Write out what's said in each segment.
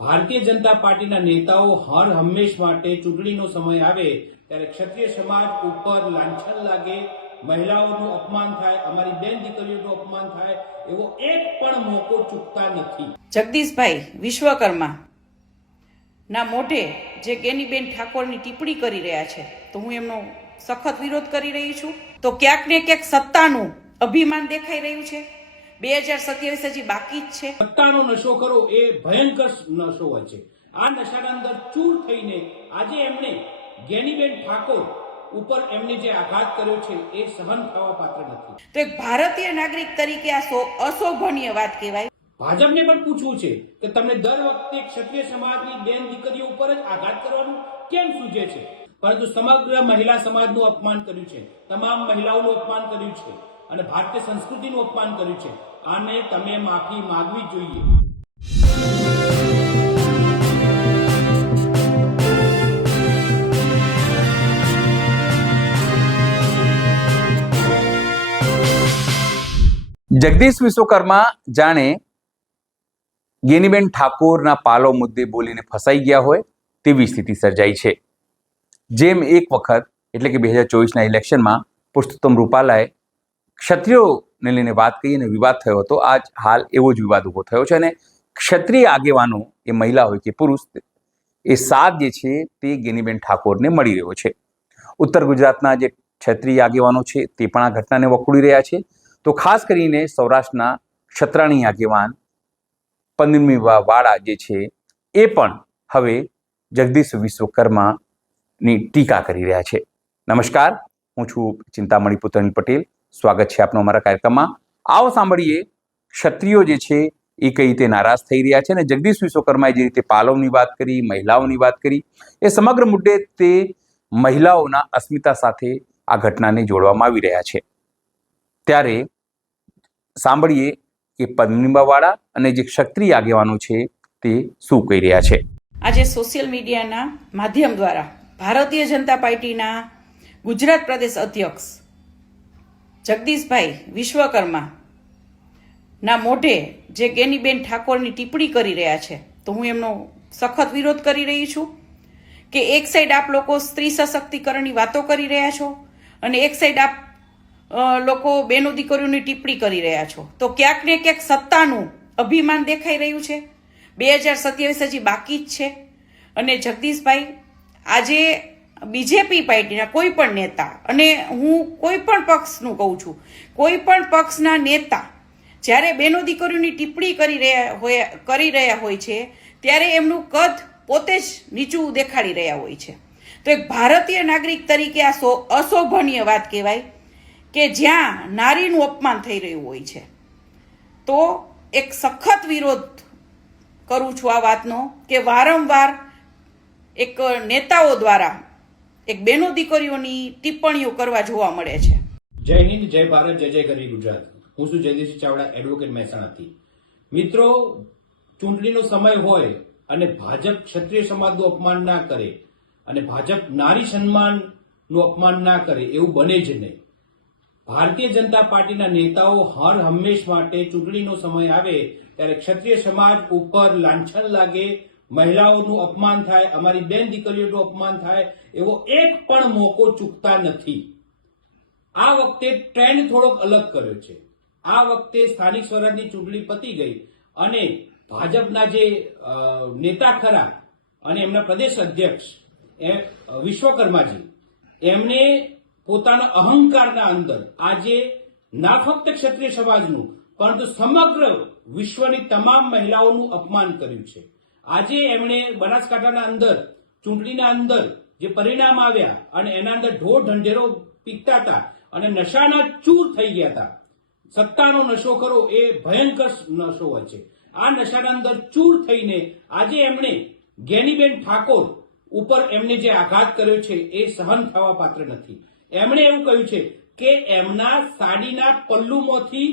ભારતીય જનતા પાર્ટીના નેતાઓ હર હંમેશ માટે ચૂંટણીનો સમય આવે ત્યારે ક્ષત્રિય સમાજ ઉપર લાંછન લાગે, મહિલાઓનું અપમાન થાય, અમારી બેન દીકરીઓનું અપમાન થાય એવો એક પણ મોકો ચૂકતા નથી. જગદીશભાઈ વિશ્વકર્મા ના મોઢે જે ગેનીબેન ઠાકોરની ટિપ્પણી કરી રહ્યા છે તો હું એમનો સખત વિરોધ કરી રહી છું. તો ક્યાંક ને ક્યાંક સત્તાનું અભિમાન દેખાઈ રહ્યું છે. 2027 હજી બાકી જ છે. સત્તાનો નશો કરો એ ભયંકર નશો હોય છે. આ નશાના અંદર ચૂર થઈને આજે એમણે ગેનીબેન ઠાકોર ઉપર એમને જે આઘાત કર્યો છે એ સહન થવા પાત્ર નથી. તો એક ભારતીય નાગરિક તરીકે આ અશોભનીય વાત કહેવાય. ભાજપને પણ પૂછવું છે કે તમને દર વખતે ક્ષત્રિય સમાજની બેન દીકરીઓ ઉપર જ આઘાત કરવાનું કેમ સૂઝે છે? પરંતુ સમગ્ર મહિલા સમાજનું અપમાન કર્યું છે, તમામ મહિલાઓનું અપમાન કર્યું છે અને ભારતીય સંસ્કૃતિનું અપમાન કર્યું છે. આને તમે માફી માંગવી જોઈએ. જગદીશ વિશ્વકર્મા જાણે ગેનીબેન ઠાકોરના પાલો મુદ્દે બોલીને ફસાઈ ગયા હોય તેવી સ્થિતિ સર્જાઈ છે. જેમ એક વખત એટલે કે 2024ના ઇલેક્શનમાં પુરુષોત્તમ રૂપાલાએ ક્ષત્રિયોને લઈને વાત કરી અને વિવાદ થયો હતો, આજ હાલ એવો જ વિવાદ ઊભો થયો છે અને ક્ષત્રિય આગેવાનો એ મહિલા હોય કે પુરુષ એ સાથ જે છે તે ગેનીબેન ઠાકોરને મળી રહ્યો છે. ઉત્તર ગુજરાતના જે ક્ષત્રિય આગેવાનો છે તે પણ આ ઘટનાને વખોડી રહ્યા છે. તો ખાસ કરીને સૌરાષ્ટ્રના ક્ષત્રાણી આગેવાન પંદરમી વાળા જે છે એ પણ હવે જગદીશ વિશ્વકર્માની ટીકા કરી રહ્યા છે. નમસ્કાર, હું છું ચિંતામણી પુત્રની પટેલ. સ્વાગત છે આપનો અમારા કાર્યક્રમમાં. આવો સાંભળીએ ક્ષત્રિયો જે છે એ કઈ રીતે નારાજ થઈ રહ્યા છે અને જગદીશ વિશ્વકર્માએ જે રીતે પાલવની વાત કરી, મહિલાઓની વાત કરી, એ સમગ્ર મુદ્દે તે મહિલાઓના અસ્મિતા સાથે આ ઘટનાને જોડવામાં આવી રહ્યા છે. ત્યારે સાંભળીએ કે પદ્મનીબાવાળા અને જે ક્ષત્રિય આગેવાનો છે તે શું કહી રહ્યા છે. આજે સોશિયલ મીડિયાના માધ્યમ દ્વારા ભારતીય જનતા પાર્ટીના ગુજરાત પ્રદેશ અધ્યક્ષ જગદીશભાઈ વિશ્વકર્મા ના મોઢે જે ગેનીબેન ઠાકોરની ટિપ્પણી કરી રહ્યા છે તો હું એમનો સખત વિરોધ કરી રહી છું કે એક સાઈડ આપ લોકો સ્ત્રી સશક્તિકરણની વાતો કરી રહ્યા છો અને એક સાઈડ આપ લોકો બેનો દીકરીઓની ટિપ્પણી કરી રહ્યા છો. તો ક્યાંક ને ક્યાંક સત્તાનું અભિમાન દેખાઈ રહ્યું છે. 2027 હજી બાકી જ છે અને જગદીશભાઈ આજે બીજેપી પાર્ટીના કોઈ પણ નેતા, અને હું કોઈ પણ પક્ષનું કહું છું, કોઈ પણ પક્ષના નેતા જ્યારે બેનો દીકરીઓની ટિપ્પણી કરી રહ્યા હોય છે ત્યારે એમનું કદ પોતે જ નીચું દેખાડી રહ્યા હોય છે. તો એક ભારતીય નાગરિક તરીકે આ અશોભનીય વાત કહેવાય કે જ્યાં નારીનું અપમાન થઈ રહ્યું હોય છે. તો એક સખત વિરોધ કરું છું આ વાતનો કે વારંવાર એક નેતાઓ દ્વારા એક બેનો દીકરીઓની ટિપ્પણીઓ કરવા જોવા મળે છે. જય હિન્દ, જય ભારત, જય જય ગરી ગુજરાત. હું છું જયદીશ ચાવડા, એડવોકેટ મહેસાણાથી. મિત્રો, ચૂંટણીનો સમય હોય અને ભાજપ ક્ષત્રિય સમાજનું અપમાન ના કરે અને ભાજપ નારી સન્માનનું અપમાન ના કરે એવું બને જ નહીં. ભારતીય જનતા પાર્ટીના નેતાઓ હર હંમેશ માટે ચૂંટણીનો સમય આવે ત્યારે ક્ષત્રિય સમાજ ઉપર લાંછન લાગે, મહિલાઓનું અપમાન થાય, અમારી બેન દીકરીઓનું અપમાન થાય એવો એક પણ મોકો ચૂકતા નથી. આ વખતે ટ્રેન્ડ થોડોક અલગ કર્યો છે. આ વખતે સ્થાનિક સ્વરાજની ચૂંટણી પતી ગઈ અને ભાજપના જે નેતા ખરા અને એમના પ્રદેશ અધ્યક્ષ વિશ્વકર્માજી, એમને પોતાના અહંકારના અંદર આજે ના ફક્ત ક્ષત્રિય સમાજનું પરંતુ સમગ્ર વિશ્વની તમામ મહિલાઓનું અપમાન કર્યું છે. આજે એમણે બનાસકાંઠાના અંદર ચૂંટણીના અંદર જે પરિણામ આવ્યા અને એના અંદર ઢોર ઢંઢેરો પીકતા હતા અને નશાના ચૂર થઈ ગયા હતા. સત્તાનો નશો કરો એ ભયંકર નશો હોય છે. આ નશાના અંદર ચૂર થઈને આજે એમણે ગેનીબેન ઠાકોર ઉપર એમને જે આઘાત કર્યો છે એ સહન થવા પાત્ર નથી. એમણે એવું કહ્યું છે કે એમના સાડીના પલ્લુમાંથી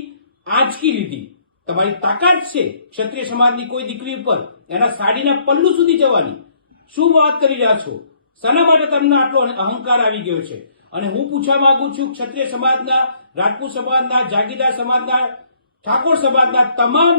આંચકી લીધી. તમારી તાકાત છે ક્ષત્રિય સમાજની કોઈ દીકરી ઉપર એના સાડીના પલ્લુ સુધી જવાની? શું વાત કરી રહ્યા છો? શાના માટે તમને આટલો અહંકાર આવી ગયો છે? અને હું પૂછવા માંગુ છું ક્ષત્રિય સમાજના, રાજપૂત સમાજના, જાગીરદાર સમાજના, ઠાકોર સમાજના તમામ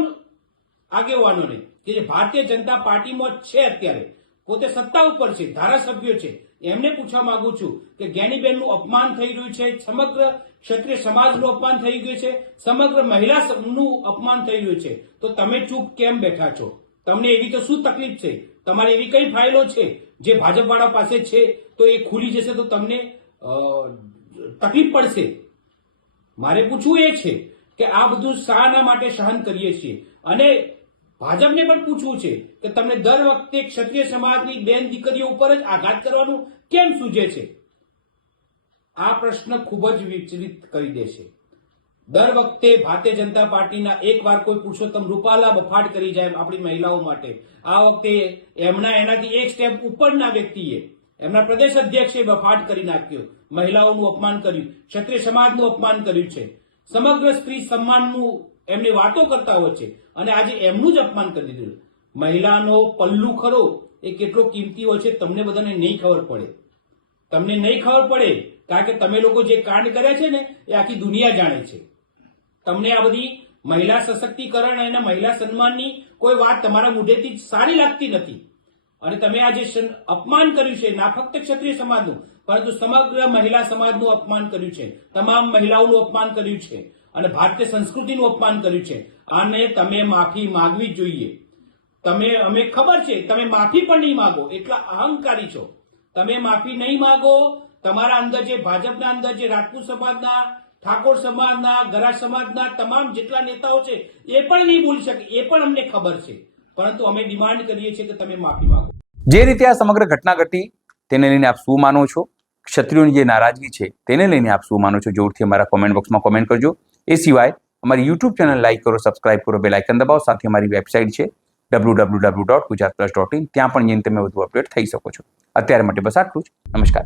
આગેવાનોને કે જે ભારતીય જનતા પાર્ટીમાં છે, અત્યારે પોતે સત્તા ઉપર છે, ધારાસભ્યો છે, એમને પૂછવા માંગુ છું કે જ્ઞાનીબેનનું અપમાન થઈ રહ્યું છે, સમગ્ર ક્ષત્રિય સમાજનું અપમાન થઈ ગયું છે, સમગ્ર મહિલાનું અપમાન થઈ રહ્યું છે, તો તમે ચૂપ કેમ બેઠા છો? તમને એવી તો શું તકલીફ છે? તમારી એવી કઈ ફાઇલો છે જે ભાજપવાળા પાસે છે તો એ ખુલી જશે તો તમને તકલીફ પડશે? મારે પૂછવું એ છે કે આ બધું શાના માટે સહન કરીએ છીએ? અને ભાજપને પણ પૂછવું છે કે તમને દર વખતે ક્ષત્રિય સમાજની બેન દીકરીઓ ઉપર જ આઘાત કરવાનું કેમ સૂઝે છે? આ પ્રશ્ન ખૂબ જ વિચલિત કરી દેશે. દર વખતે ભારતીય જનતા પાર્ટીના એકવાર કોઈ પુરુષોત્તમ રૂપાલા બફાટ કરી જાય આપણી મહિલાઓ માટે, આ વખતે એનાથી એક સ્ટેપ ઉપરના વ્યક્તિએ, એમના પ્રદેશ અધ્યક્ષે બફાટ કરી નાખ્યો, મહિલાઓનું અપમાન કર્યું, ક્ષત્રિય સમાજનું અપમાન કર્યું છે, સમગ્ર સ્ત્રી સન્માનનું એમની વાતો કરતા હોય છે અને આજે એમનું જ અપમાન કરી દીધું. મહિલાનો પલ્લુ ખરો એ કેટલો કિંમતી હોય છે તમને બધાને નહીં ખબર પડે. તમને નહીં ખબર પડે કારણ કે તમે લોકો જે કાંડ કર્યા છે ને એ આખી દુનિયા જાણે છે. તમને આ બધી મહિલા સશક્તિકરણ અને મહિલા સન્માનની કોઈ વાત તમારા મુઢેથી સારી લાગતી નથી. અને તમે આ જે અપમાન કર્યું છે ના ફક્ત ક્ષત્રિય સમાજનું પરંતુ સમગ્ર મહિલા સમાજનું અપમાન કર્યું છે, તમામ મહિલાઓનું અપમાન કર્યું છે અને ભારતીય સંસ્કૃતિનું અપમાન કર્યું છે. આને તમે માફી માંગવી જોઈએ. અમે ખબર છે તમે માફી પણ નહીં માંગો, એટલા અહંકારી છો. તમે માફી નહીં માંગો, તમારા અંદર જે ભાજપના અંદર જે રાજપૂત સમાજના, ઠાકોર સમાજના, ગરા સમાજના તમામ જેટલા નેતાઓ છે એ પણ નહીં બોલી શકે, એ પણ અમને ખબર છે. પરંતુ અમે ડિમાન્ડ કરીએ છીએ કે તમે માફી માંગો. જે રીતે આ સમગ્ર ઘટના ઘટી તેને લઈને આપ શું માનો છો? ક્ષત્રિયોની જે નારાજગી છે તેને લઈને આપ શું માનો છો? જોરથી અમારા કોમેન્ટ બોક્સમાં કોમેન્ટ કરજો. એ સિવાય અમારી યુટ્યુબ ચેનલ લાઈક કરો, સબસ્ક્રાઇબ કરો, બેલ આઇકન દબાવો. સાથે અમારી વેબસાઇટ છે www.gujaratplus.in, ત્યાં પણ જઈને તમે વધુ અપડેટ થઈ શકો છો. અત્યારે માટે બસ આટલું જ. નમસ્કાર.